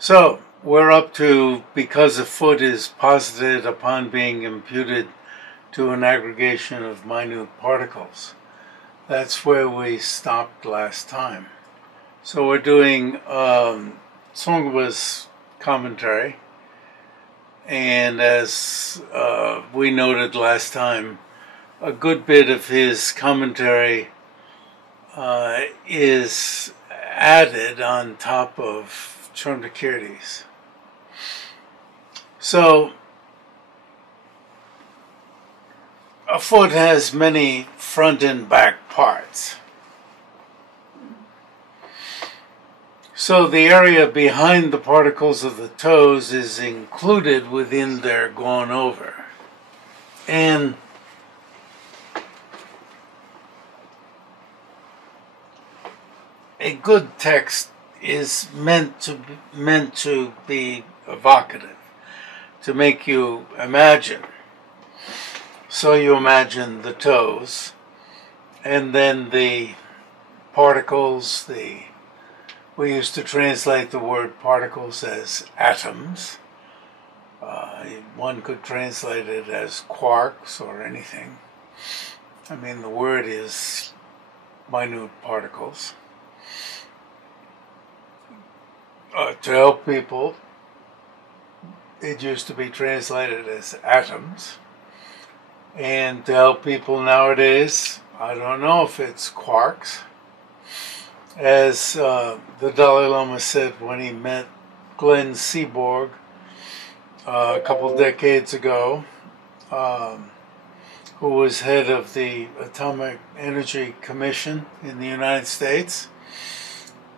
So we're up to because a foot is posited upon being imputed to an aggregation of minute particles. That's where we stopped last time. So we're doing Tsongkhpa's commentary, and as we noted last time, a good bit of his commentary is added on top of Chandrakirti's. So a foot has many front and back parts. So the area behind the particles of the toes is included within their gone over. And a good text is meant to be evocative, to make you imagine. So you imagine the toes, and then the particles. We used to translate the word particles as atoms. One could translate it as quarks or anything. I mean, the word is minute particles. To help people, it used to be translated as atoms. And to help people nowadays, I don't know if it's quarks. As the Dalai Lama said when he met Glenn Seaborg a couple decades ago, who was head of the Atomic Energy Commission in the United States.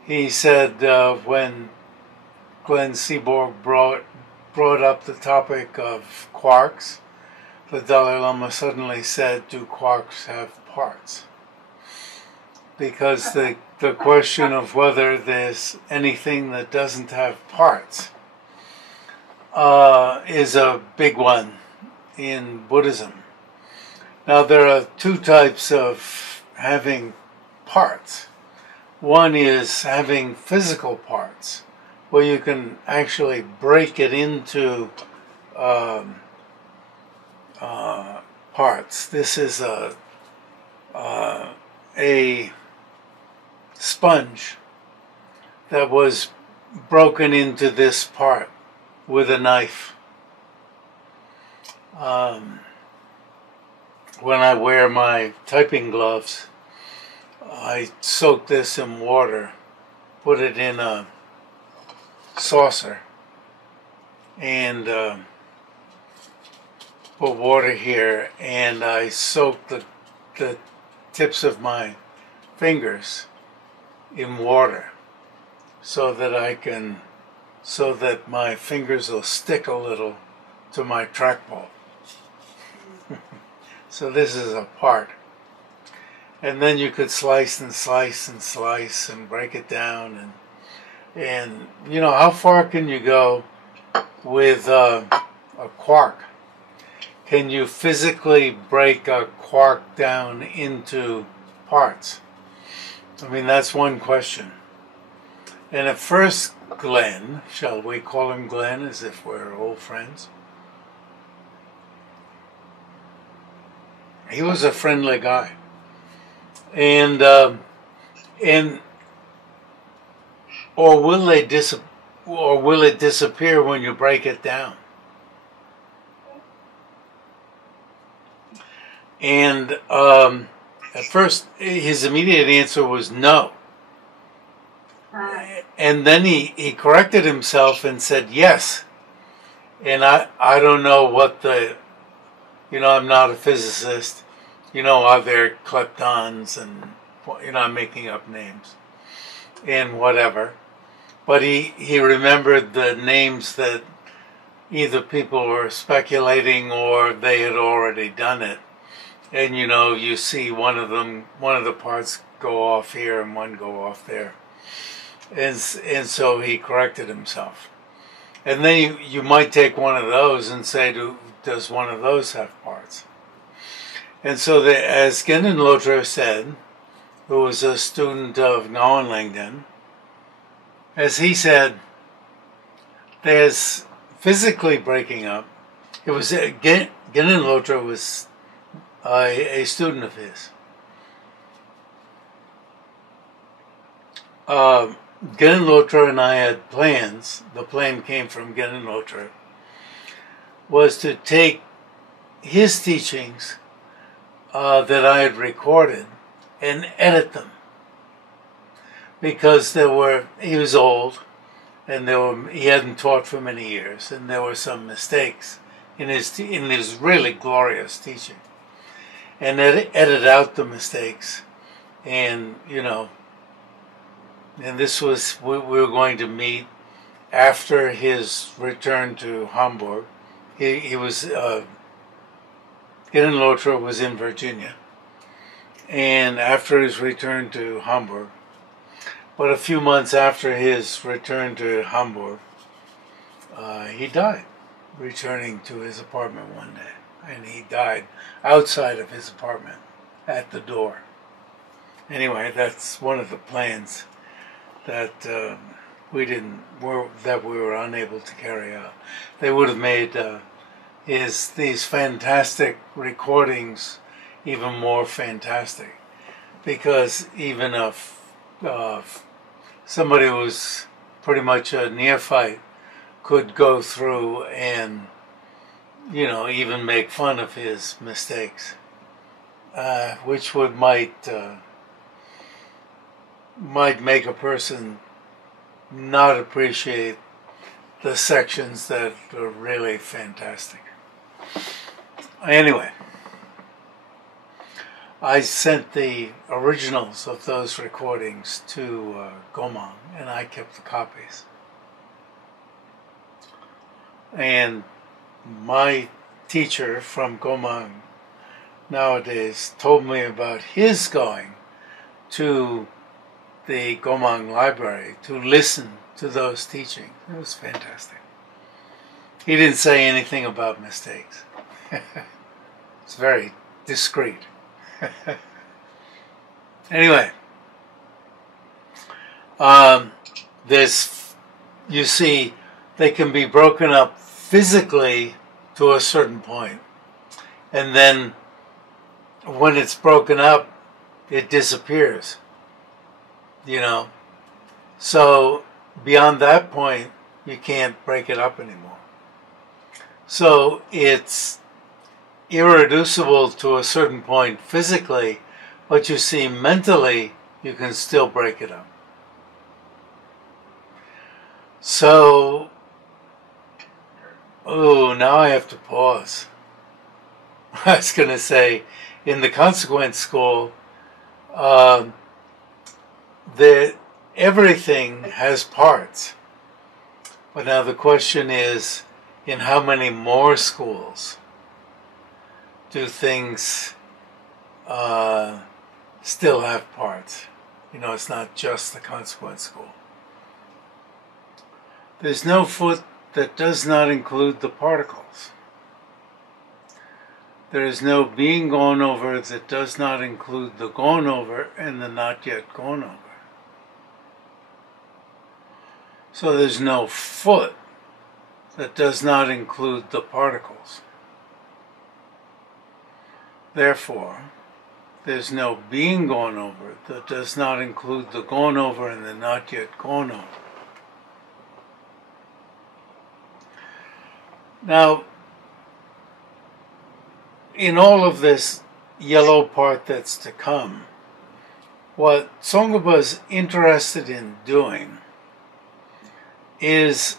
He said when Glenn Seaborg brought up the topic of quarks, the Dalai Lama suddenly said, "Do quarks have parts?" Because the question of whether there's anything that doesn't have parts is a big one in Buddhism. Now there are two types of having parts. One is having physical parts, where you can actually break it into parts. This is a sponge that was broken into this part with a knife. When I wear my typing gloves, I soak this in water, put it in a saucer, and put water here, and I soak the tips of my fingers in water so that my fingers will stick a little to my trackball. So this is a part. And then you could slice and slice and slice and break it down, and you know, how far can you go with a quark? Can you physically break a quark down into parts? I mean, that's one question. And at first, Glenn, shall we call him Glenn as if we're old friends? He was a friendly guy. And or will it disappear when you break it down? And at first, his immediate answer was no. And then he corrected himself and said yes. And I don't know what I'm not a physicist. Are there kleptons and, I'm making up names and whatever. But he remembered the names that either people were speculating or they had already done it. And you see one of the parts go off here and one go off there. And so he corrected himself. And then you might take one of those and say, does one of those have parts? And so as Gendon Lodro said, who was a student of Ngawang Langden, as he said, there's physically breaking up. It was Ginninlotra was a student of his. Ginninlotra and I had plans. The plan came from Ginninlotra, was to take his teachings that I had recorded and edit them, because he was old, and he hadn't taught for many years, and there were some mistakes in his really glorious teaching, and edit out the mistakes, and and this was, we were going to meet after his return to Hamburg. He was, Ginninlotra was in Virginia, and after his return to Hamburg, but a few months after his return to Hamburg, he died, returning to his apartment one day, and he died outside of his apartment at the door. Anyway, that's one of the plans that we were unable to carry out. They would have made these fantastic recordings even more fantastic, because even if somebody who was pretty much a neophyte could go through and even make fun of his mistakes, which might make a person not appreciate the sections that are really fantastic. Anyway, I sent the originals of those recordings to Gomang, and I kept the copies. And my teacher from Gomang nowadays told me about his going to the Gomang library to listen to those teachings. It was fantastic. He didn't say anything about mistakes. It's very discreet. Anyway, you see, they can be broken up physically to a certain point, and then when it's broken up, it disappears. So beyond that point, you can't break it up anymore. So it's irreducible to a certain point physically, but you see, mentally, you can still break it up. So, now I have to pause. I was going to say, in the consequence school, everything has parts. But now the question is, in how many more schools do things still have parts? It's not just the consequence school. There's no foot that does not include the particles. There is no being gone over that does not include the gone over and the not yet gone over. So there's no foot that does not include the particles. Therefore, there's no being gone over that does not include the gone over and the not yet gone over. Now, in all of this yellow part that's to come, what Tsongkhapa's interested in doing is,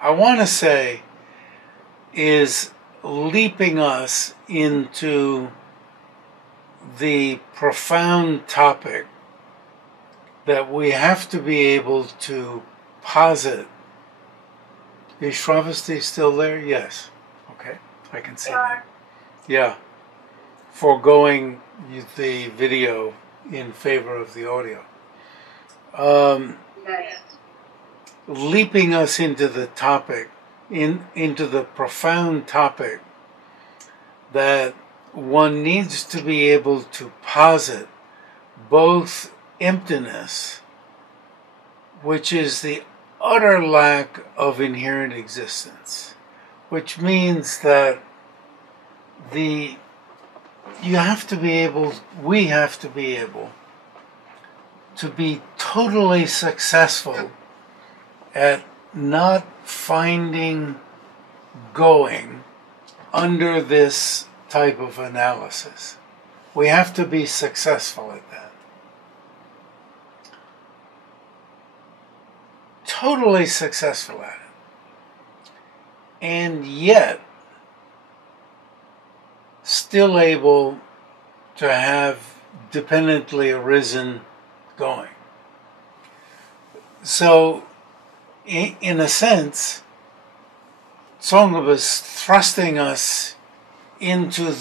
I want to say, is leaping us into the profound topic that we have to be able to posit. Is Shravasti still there? Yes. Okay, I can see that. Yeah. Foregoing the video in favor of the audio. Leaping us into the topic, into the profound topic that one needs to be able to posit both emptiness, which is the utter lack of inherent existence, which means that we have to be able to be totally successful at not finding going under this type of analysis. We have to be successful at that. Totally successful at it. And yet, still able to have dependently arisen going. So, in a sense, Tsongkhapa is thrusting us into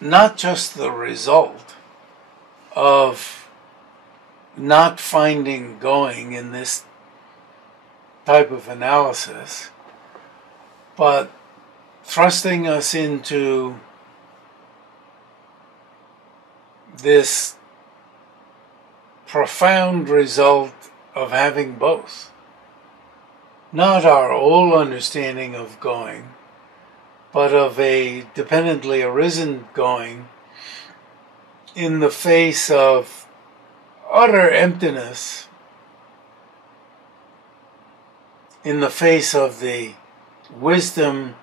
not just the result of not finding going in this type of analysis, but thrusting us into this profound result of having both. Not our old understanding of going, but of a dependently arisen going in the face of utter emptiness, in the face of the wisdom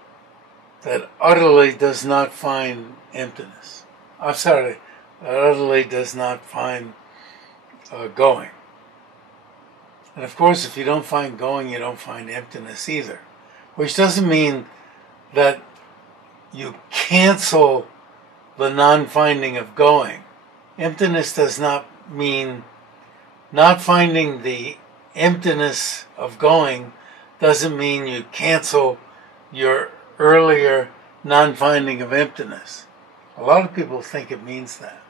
that utterly does not find emptiness. I'm sorry, that utterly does not find going. And of course, if you don't find going, you don't find emptiness either. Which doesn't mean that you cancel the non-finding of going. Emptiness does not mean not finding the emptiness of going doesn't mean you cancel your earlier non-finding of emptiness. A lot of people think it means that.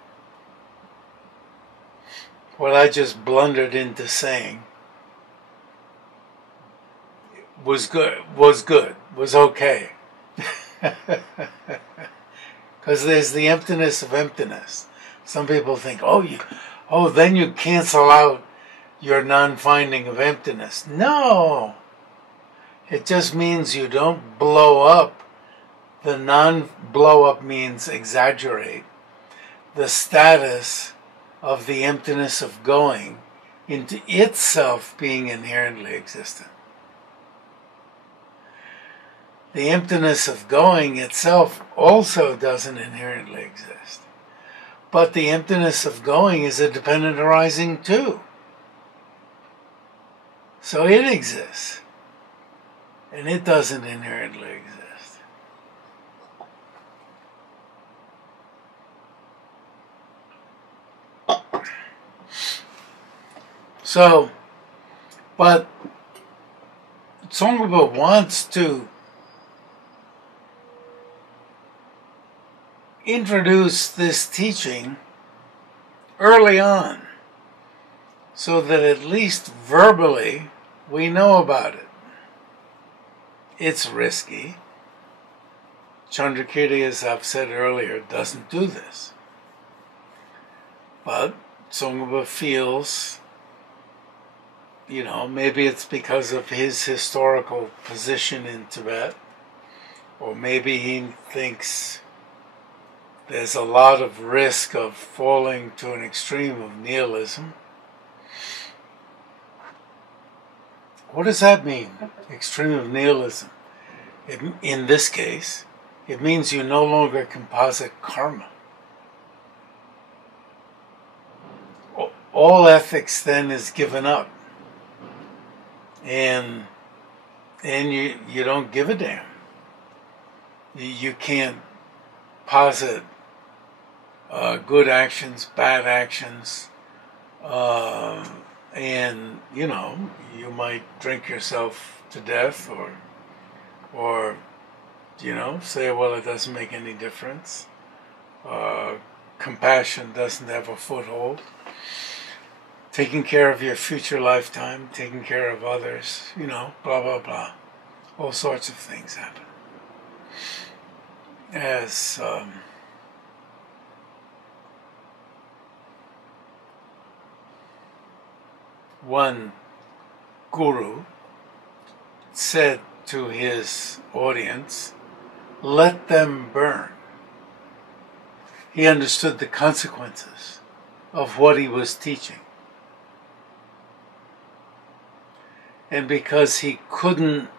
What I just blundered into saying was okay. Because there's the emptiness of emptiness. Some people think, then you cancel out your non-finding of emptiness. No! It just means you don't blow up. The non-blow up means exaggerate the status of the emptiness of going into itself being inherently existent. The emptiness of going itself also doesn't inherently exist. But the emptiness of going is a dependent arising too. So it exists. And it doesn't inherently exist. So, but Tsongkhapa wants to introduce this teaching early on so that at least verbally we know about it. It's risky. Chandrakirti, as I've said earlier, doesn't do this. But Tsongkhapa feels, maybe it's because of his historical position in Tibet, or maybe he thinks there's a lot of risk of falling to an extreme of nihilism. What does that mean, extreme of nihilism? In this case, it means you no longer composite karma. All ethics then is given up. And you don't give a damn. You can't posit good actions, bad actions, and you might drink yourself to death, or say, well, it doesn't make any difference. Compassion doesn't have a foothold. Taking care of your future lifetime, taking care of others, blah, blah, blah. All sorts of things happen. As one guru said to his audience, "Let them burn." He understood the consequences of what he was teaching. And because he couldn't,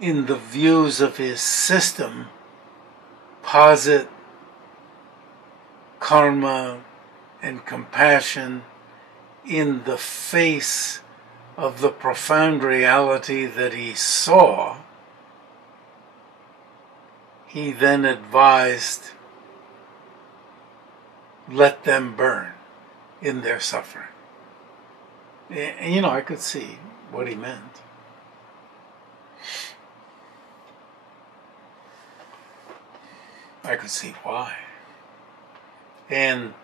in the views of his system, posit karma and compassion in the face of the profound reality that he saw, he then advised, let them burn in their suffering. And, you know, I could see what he meant. I could see why. And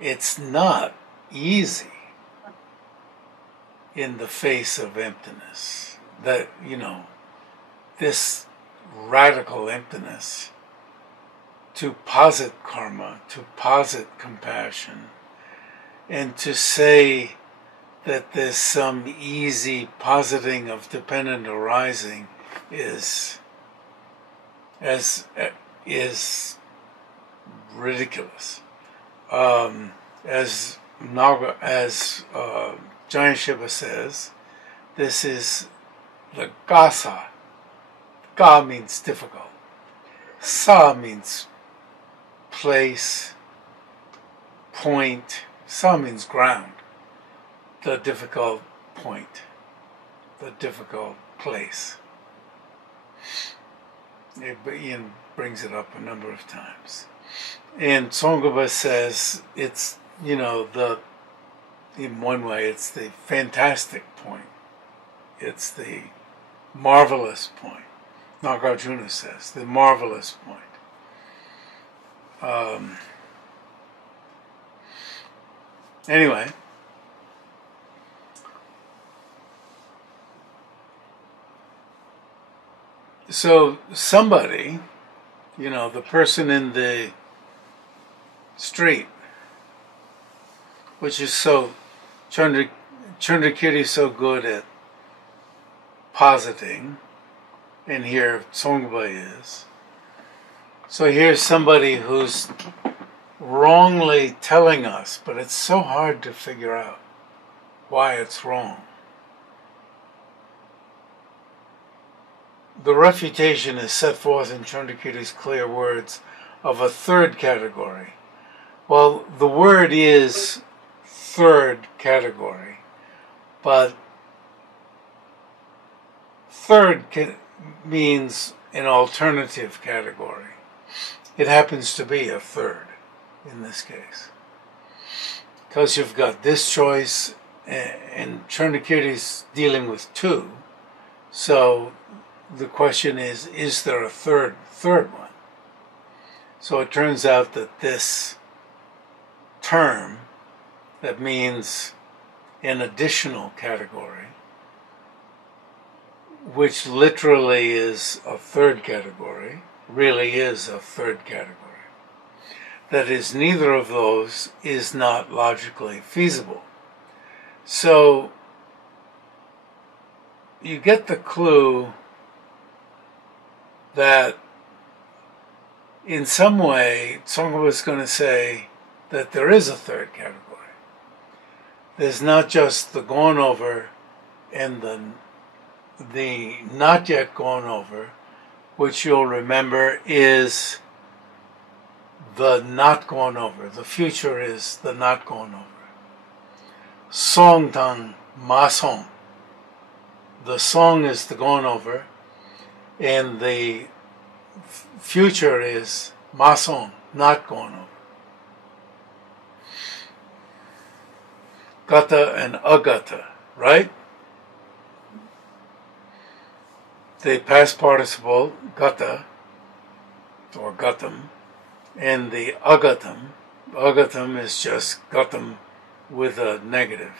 it's not easy in the face of emptiness. That, you know, this radical emptiness, to posit karma, to posit compassion, and to say that there's some easy positing of dependent arising is ridiculous. As Giant Shiva says, this is the gasa. Ga means difficult. Sa means place, point. Sa means ground. The difficult point. The difficult place. Ian brings it up a number of times. And Tsongkhapa says it's, you know, in one way it's the fantastic point. It's the marvelous point. Nagarjuna says, the marvelous point. Anyway, so somebody, you know, the person in the street, which is so, Chandrakirti is so good at positing, and here Tsongkhapa is. So here's somebody who's wrongly telling us, but it's so hard to figure out why it's wrong. The refutation is set forth in Chandrakirti's clear words of a third category. Well, the word is third category, but third means an alternative category. It happens to be a third in this case, because you've got this choice, and Chandrakirti's dealing with two, so the question is there a third one? So it turns out that this term that means an additional category, which literally is a third category, really is a third category. That is, neither of those is not logically feasible. So you get the clue that in some way Tsongkhapa is going to say that there is a third category. There's not just the gone over and the not yet gone over, which you'll remember is the not gone over. The future is the not gone over. Song tang ma song. The song is the gone over, and the future is ma song, not gone over. Gata and agata, right? The past participle, gata, or gatam, and the agatam is just gatam with a negative.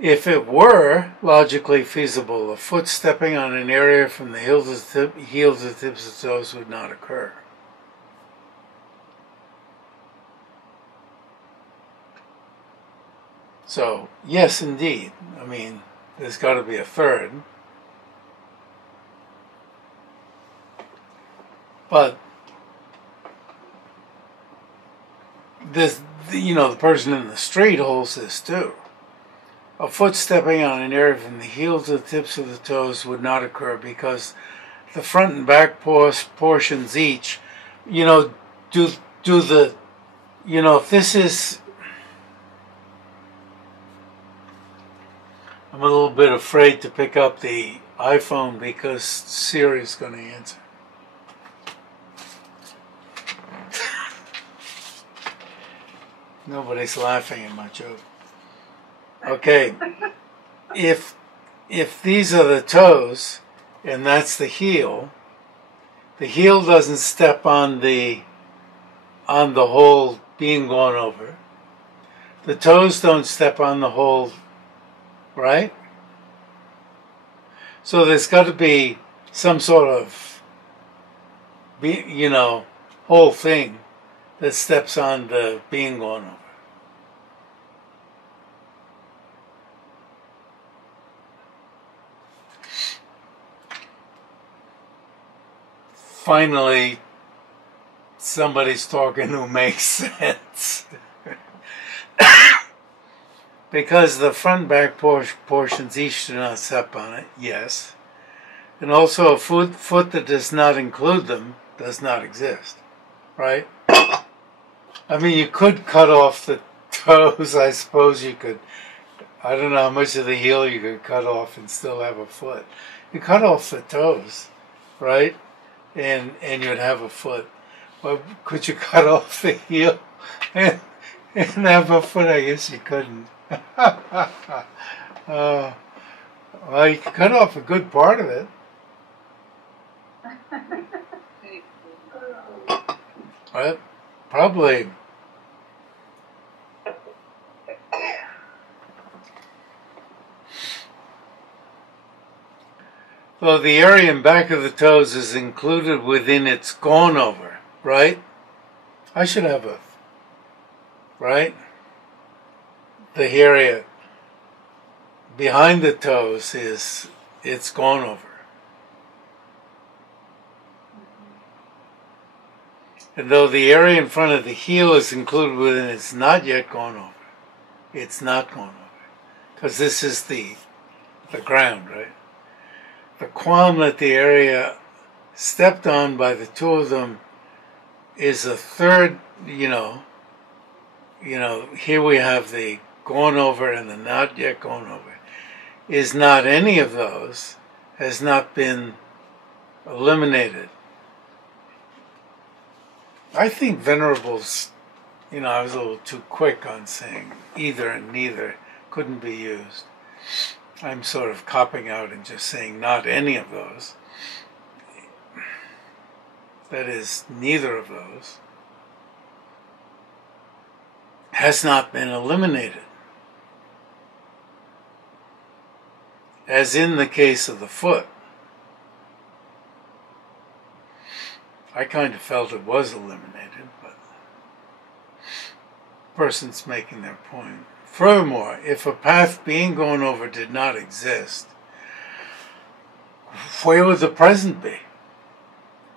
If it were logically feasible, a foot stepping on an area from the heel to the tips of toes would not occur. So, yes, indeed. I mean, there's got to be a third. But this, the person in the street holds this too. A foot stepping on an area from the heel to the tips of the toes would not occur because the front and back portions each, do the, if this is, I'm a little bit afraid to pick up the iPhone because Siri's going to answer. Nobody's laughing at my joke. Okay, if these are the toes and that's the heel doesn't step on the hole being gone over. The toes don't step on the hole, right? So there's got to be some sort of, whole thing that steps on the being gone over. Finally, somebody's talking who makes sense. Because the front back portions each do not step on it, yes. And also a foot that does not include them does not exist, right? I mean, you could cut off the toes, I suppose you could. I don't know how much of the heel you could cut off and still have a foot. You cut off the toes, right? And you'd have a foot. Well, could you cut off the heel and have a foot? I guess you couldn't. Well, you could cut off a good part of it. Right? Probably. So the area in back of the toes is included within its gone over, right? I should have a, right? The area behind the toes it's gone over. And though the area in front of the heel is included within it's not yet gone over. It's not gone over. Because this is the ground, right? The qualm that the area stepped on by the two of them is a third, here we have the gone over and the not yet gone over. Is not any of those, has not been eliminated. I think Venerable's, I was a little too quick on saying either and neither couldn't be used. I'm sort of copping out and just saying not any of those. That is, neither of those has not been eliminated. As in the case of the foot. I kind of felt it was eliminated, but the person's making their point. Furthermore, if a path being gone over did not exist, where would the present be?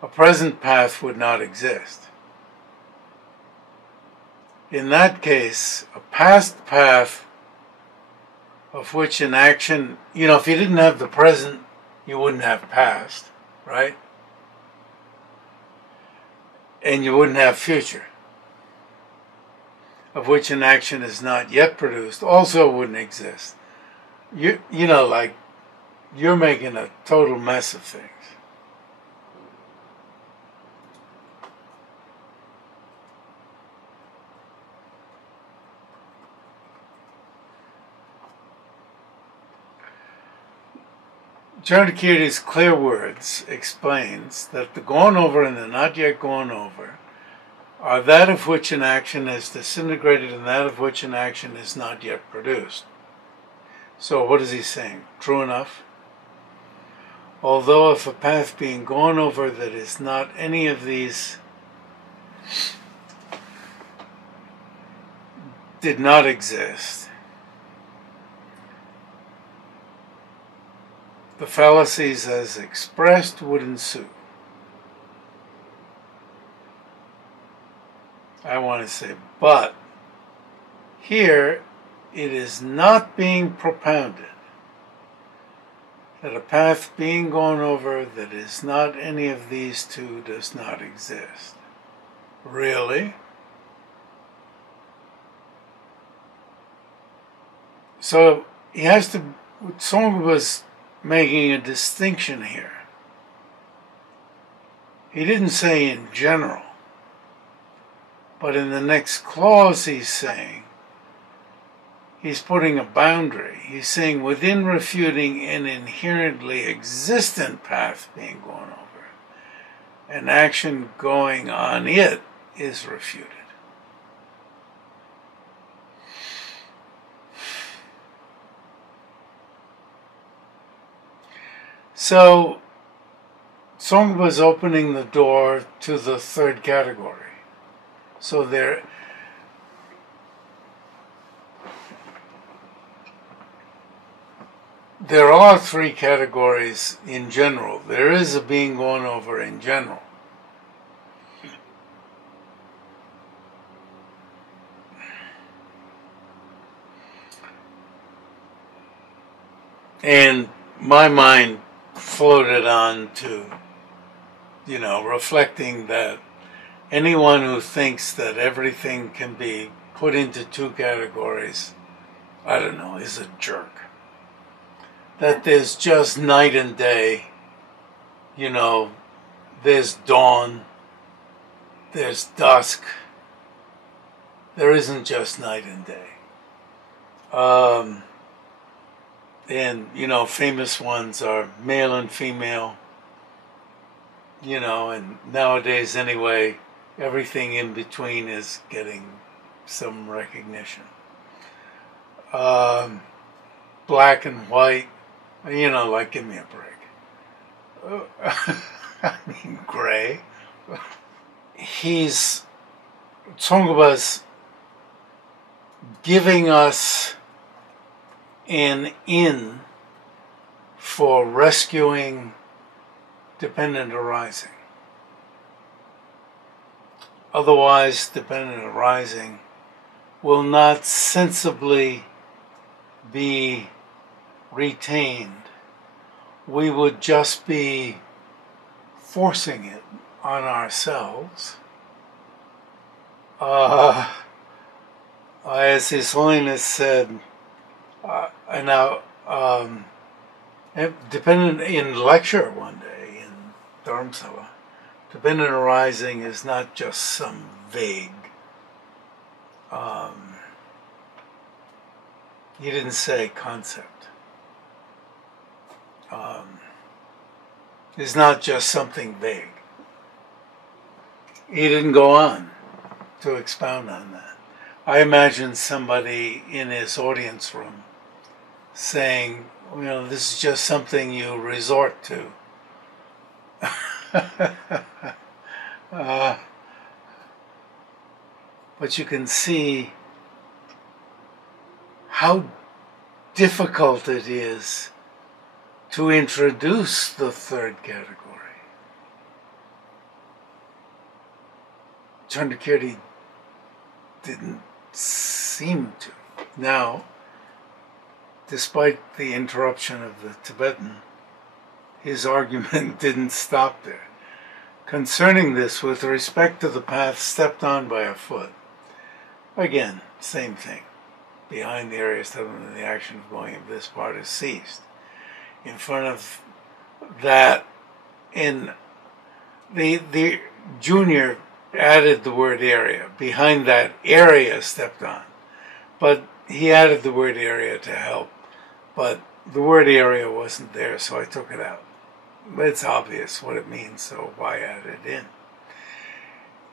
A present path would not exist. In that case, a past path of which an action, if you didn't have the present, you wouldn't have past, right? And you wouldn't have future, of which an action is not yet produced, also wouldn't exist. Like you're making a total mess of things. Chandrakirti's clear words explains that the gone over and the not yet gone over are that of which an action is disintegrated and that of which an action is not yet produced. So what is he saying? True enough? Although if a path being gone over that is not any of these did not exist, the fallacies as expressed would ensue. I want to say, but here it is not being propounded that a path being gone over that is not any of these two does not exist. Really? So he has to, Song was making a distinction here. He didn't say in general, but in the next clause he's saying, he's putting a boundary. He's saying within refuting an inherently existent path being gone over, an action going on it is refuted. So, Song was opening the door to the third category. So there are three categories in general. There is a being gone over in general. And my mind floated on to, reflecting that anyone who thinks that everything can be put into two categories, I don't know, is a jerk. That there's just night and day, there's dawn, there's dusk. There isn't just night and day. And, famous ones are male and female, and nowadays anyway, everything in between is getting some recognition. Black and white, like, give me a break. I mean, gray. Tsongkpa's giving us an in for rescuing dependent arising. Otherwise, dependent arising will not sensibly be retained. We would just be forcing it on ourselves. As His Holiness said, dependent in lecture one day in Dharamsala, dependent arising is not just some vague. He didn't say concept. It's not just something vague. He didn't go on to expound on that. I imagine somebody in his audience room saying, this is just something you resort to. But you can see how difficult it is to introduce the third category. Chandrakirti didn't seem to. Now, despite the interruption of the Tibetan, his argument didn't stop there. Concerning this, with respect to the path stepped on by a foot, again, same thing. Behind the area stepped on, the action of going of this part is ceased. In front of that, in the junior added the word area. Behind that, area stepped on. But he added the word area to help. But the word area wasn't there, so I took it out. But it's obvious what it means, so why add it in?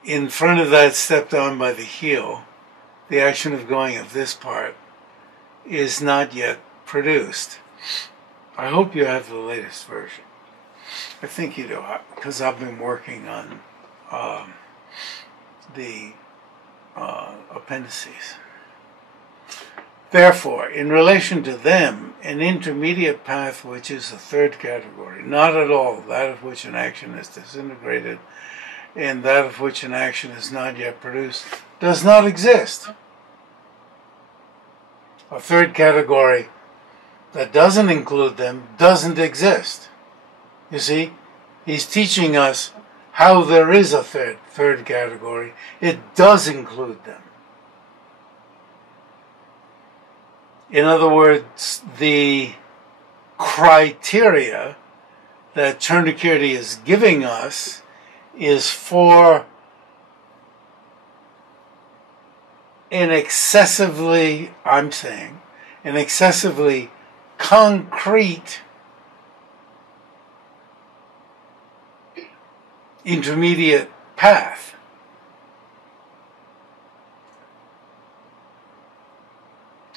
In front of that, stepped on by the heel, the action of going of this part is not yet produced. I hope you have the latest version. I think you do, because I've been working on the appendices. Therefore, in relation to them, an intermediate path, which is the third category, not at all that of which an action is disintegrated and that of which an action is not yet produced, does not exist. A third category that doesn't include them doesn't exist. You see, he's teaching us how there is a third category. It does include them. In other words, the criteria that Chandrakirti is giving us is for an excessively, I'm saying, an excessively concrete intermediate path.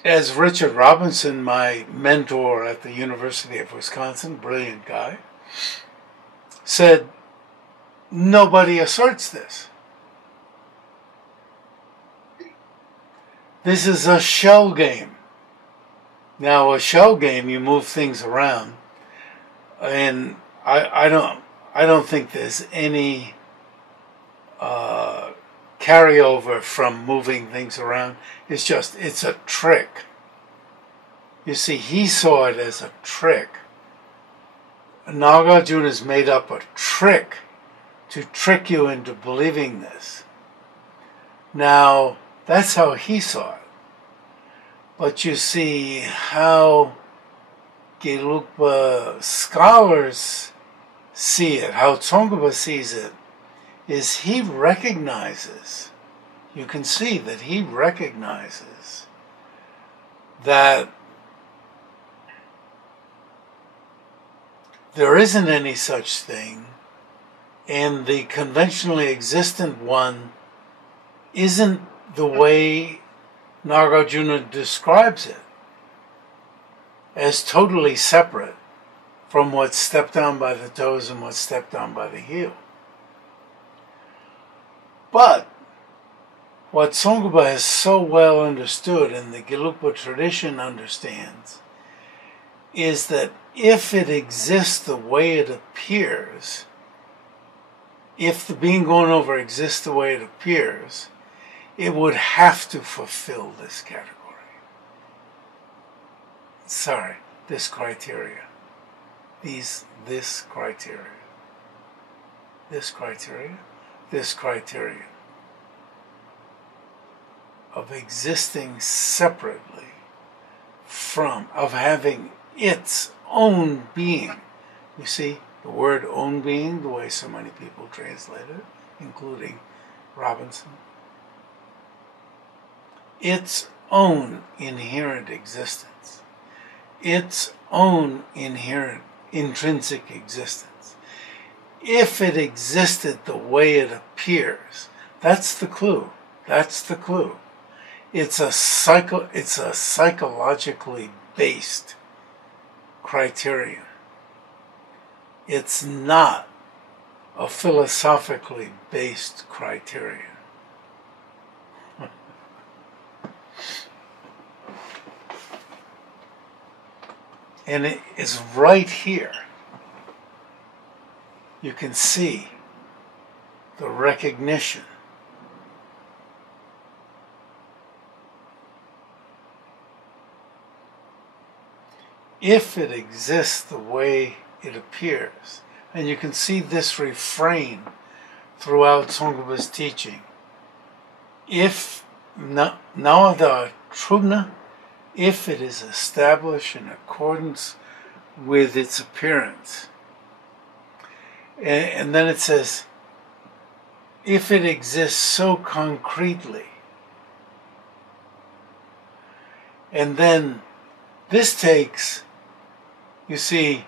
As Richard Robinson, my mentor at the University of Wisconsin, brilliant guy, said, nobody asserts this. This is a shell game. Now, a shell game, you move things around, and I don't think there's any carryover from moving things around. It's a trick. You see, he saw it as a trick. Nagarjuna has made up a trick to trick you into believing this. Now, that's how he saw it. But you see how Gelugpa scholars see it, how Tsongkhapa sees it, is he recognizes, you can see that he recognizes that there isn't any such thing, and the conventionally existent one isn't the way Nagarjuna describes it, as totally separate from what's stepped on by the toes and what's stepped on by the heel. But what Tsongkhapa has so well understood, and the Gelugpa tradition understands, is that if it exists the way it appears, if the being going over exists the way it appears, it would have to fulfill this category. Sorry, this criteria. This criteria. This criteria. This criteria. Of existing separately from, of having its own being. You see, the word own being, the way so many people translate it, including Robinson. Its own inherent existence. Its own inherent intrinsic existence. If it existed the way it appears, that's the clue. That's the clue. It's a psychologically based criterion. It's not a philosophically based criterion. And it is right here. You can see the recognition. If it exists the way it appears, and you can see this refrain throughout Tsongkhapa's teaching, if Nawada Trubna, if it is established in accordance with its appearance. And then it says, if it exists so concretely. And then this takes, you see,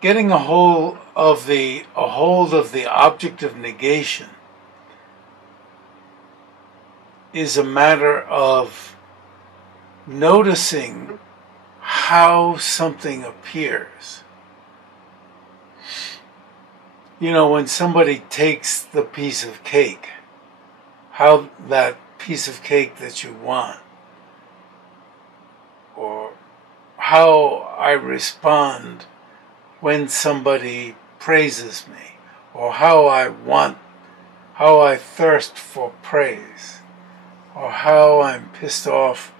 getting a hold of the object of negation is a matter of noticing how something appears. You know, when somebody takes the piece of cake, how that piece of cake that you want, how I respond when somebody praises me, or how I thirst for praise, or how I'm pissed off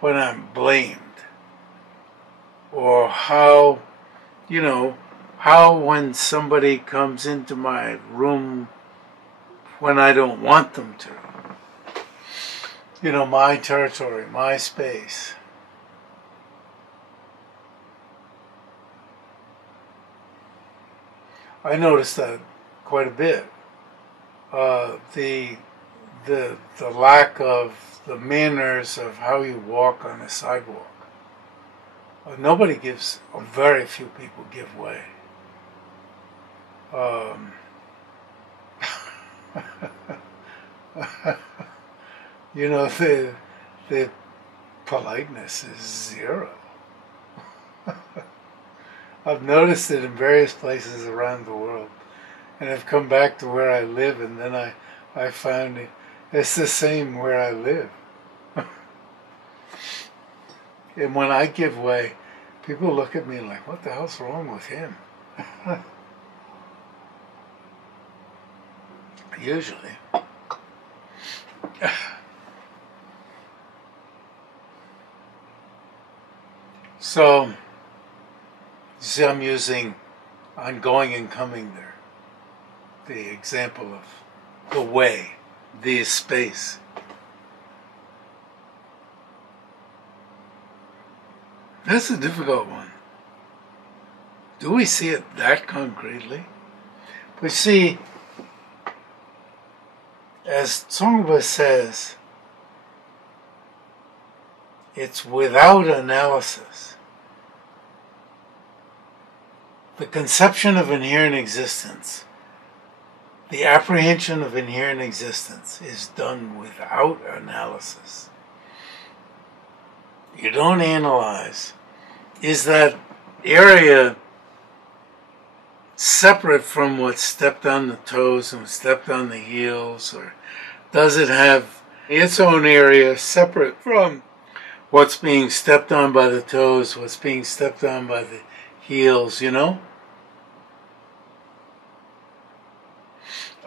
when I'm blamed, or how when somebody comes into my room when I don't want them to. My territory, my space. I noticed that quite a bit. The lack of the manners of how you walk on a sidewalk. Nobody gives, or very few people give way. The politeness is zero. I've noticed it in various places around the world, and I've come back to where I live, and then I found it's the same where I live. And when I give way, people look at me like, what the hell's wrong with him? Usually. So, you see, I'm using ongoing and coming there. The example of the way, the space. That's a difficult one. Do we see it that concretely? We see, as Tsongpa says, it's without analysis. The conception of inherent existence, the apprehension of inherent existence, is done without analysis. You don't analyze. Is that area separate from what's stepped on the toes and stepped on the heels, or does it have its own area separate from what's being stepped on by the toes, what's being stepped on by the heels,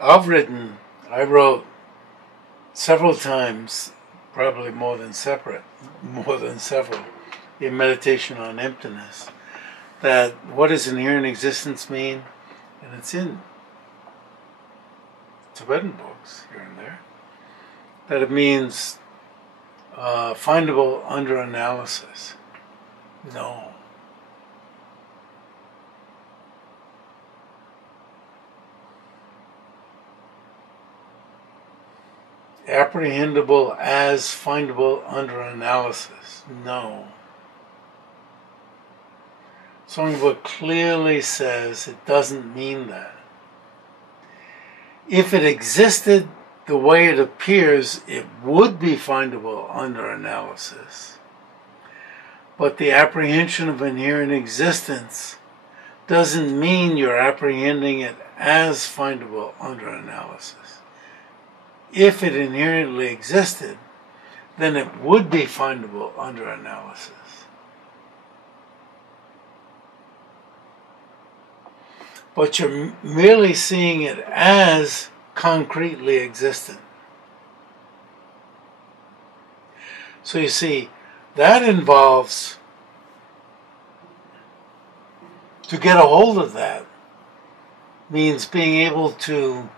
I wrote several times, probably more than several, in Meditation on Emptiness, that what does inherent existence mean? And it's in Tibetan books here and there, that it means findable under analysis. No. Apprehendable as findable under analysis. No. Tsongpa clearly says it doesn't mean that. If it existed the way it appears, it would be findable under analysis. But the apprehension of inherent existence doesn't mean you're apprehending it as findable under analysis. If it inherently existed, then it would be findable under analysis. But you're merely seeing it as concretely existent. So you see, that involves, to get a hold of that, means being able to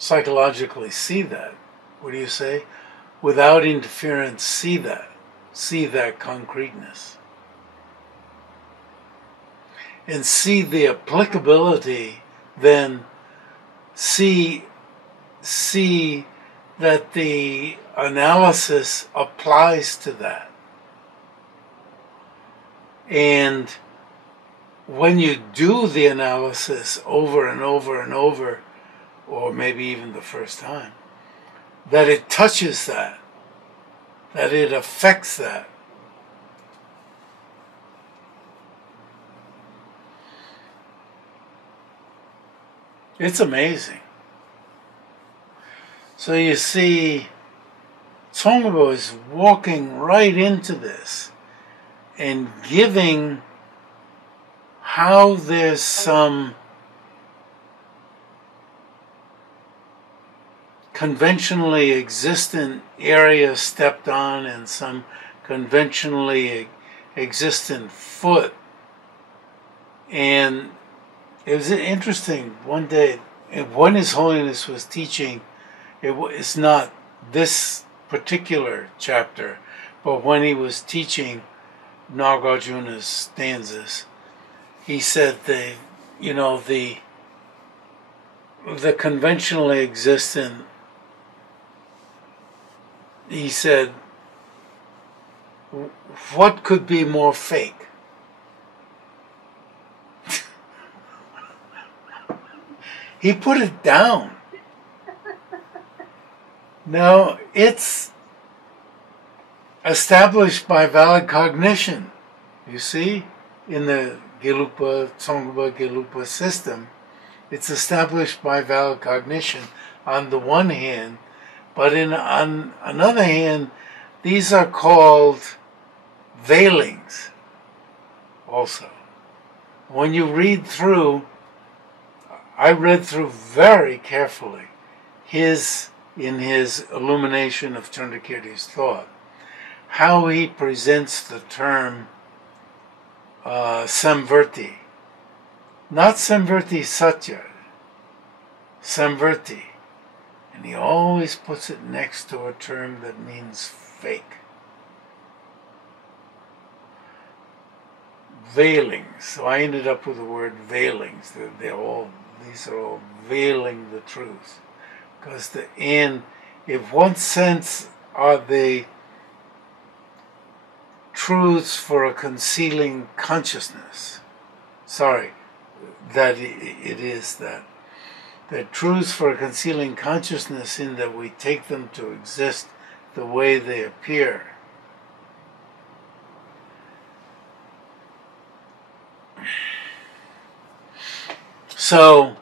psychologically see that. What do you say? Without interference, see that concreteness. And see the applicability, then see that the analysis applies to that. And when you do the analysis over and over and over, or maybe even the first time, that it touches that it affects that. It's amazing. So you see, Tsongpo is walking right into this and giving how there's some conventionally existent area stepped on and some conventionally existent foot. And it was interesting, one day, when His Holiness was teaching, it's not this particular chapter, but when he was teaching Nagarjuna's stanzas, he said the conventionally existent, he said, what could be more fake? He put it down. Now, it's established by valid cognition. You see, in the Gelugpa, Tsongpa Gelugpa system, it's established by valid cognition on the one hand, but on another hand, these are called veilings also. When you read through, I read through very carefully in his illumination of Chandrakirti's thought, how he presents the term samverti. Not samverti satya, samverti. And he always puts it next to a term that means fake. Veilings. So I ended up with the word veilings. These are all veiling the truth. Because if one sense are the truths for a concealing consciousness, that it is that. The truths for a concealing consciousness in that we take them to exist the way they appear. So,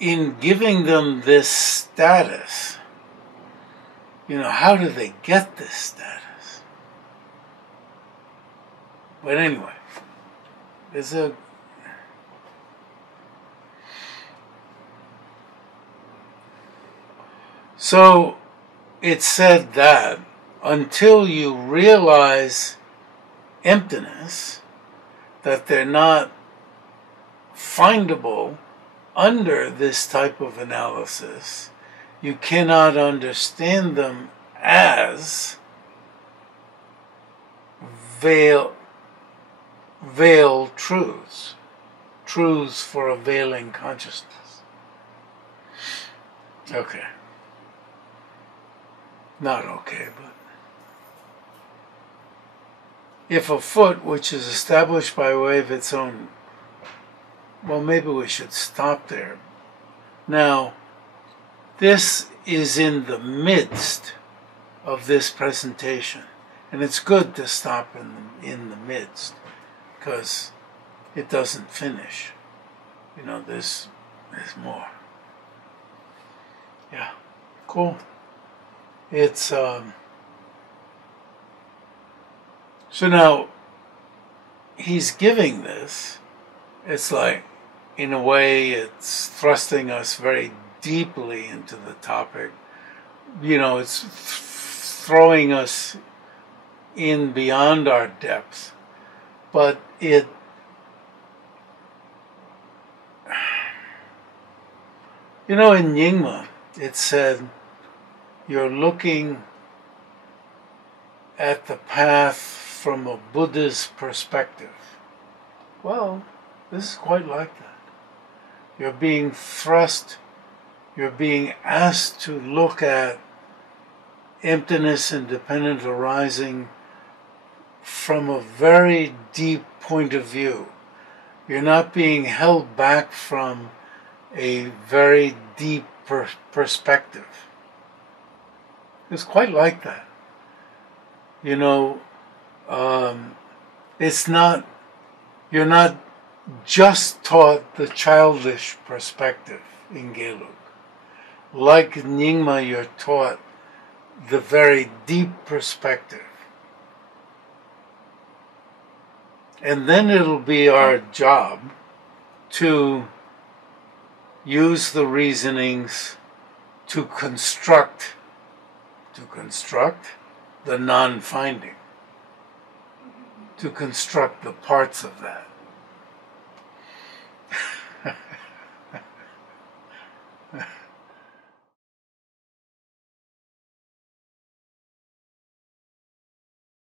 in giving them this status, how do they get this status? But anyway, so it's said that until you realize emptiness, that they're not findable under this type of analysis, you cannot understand them as veiled truths, truths for a veiling consciousness. Okay. Not okay, but if a foot which is established by way of its own, well, maybe we should stop there. Now, this is in the midst of this presentation, and it's good to stop in the midst, because it doesn't finish. There's more. Yeah, cool. It's so now he's giving this. It's like, in a way, it's thrusting us very deeply into the topic. It's throwing us in beyond our depth. But in Nyingma, it said, you're looking at the path from a Buddha's perspective. Well, this is quite like that. You're being asked to look at emptiness and dependent arising from a very deep point of view. You're not being held back from a very deep perspective. It's quite like that. You're not just taught the childish perspective in Gelug. like Nyingma, you're taught the very deep perspective. And then it'll be our job to use the reasonings to construct the non-finding, to construct the parts of that.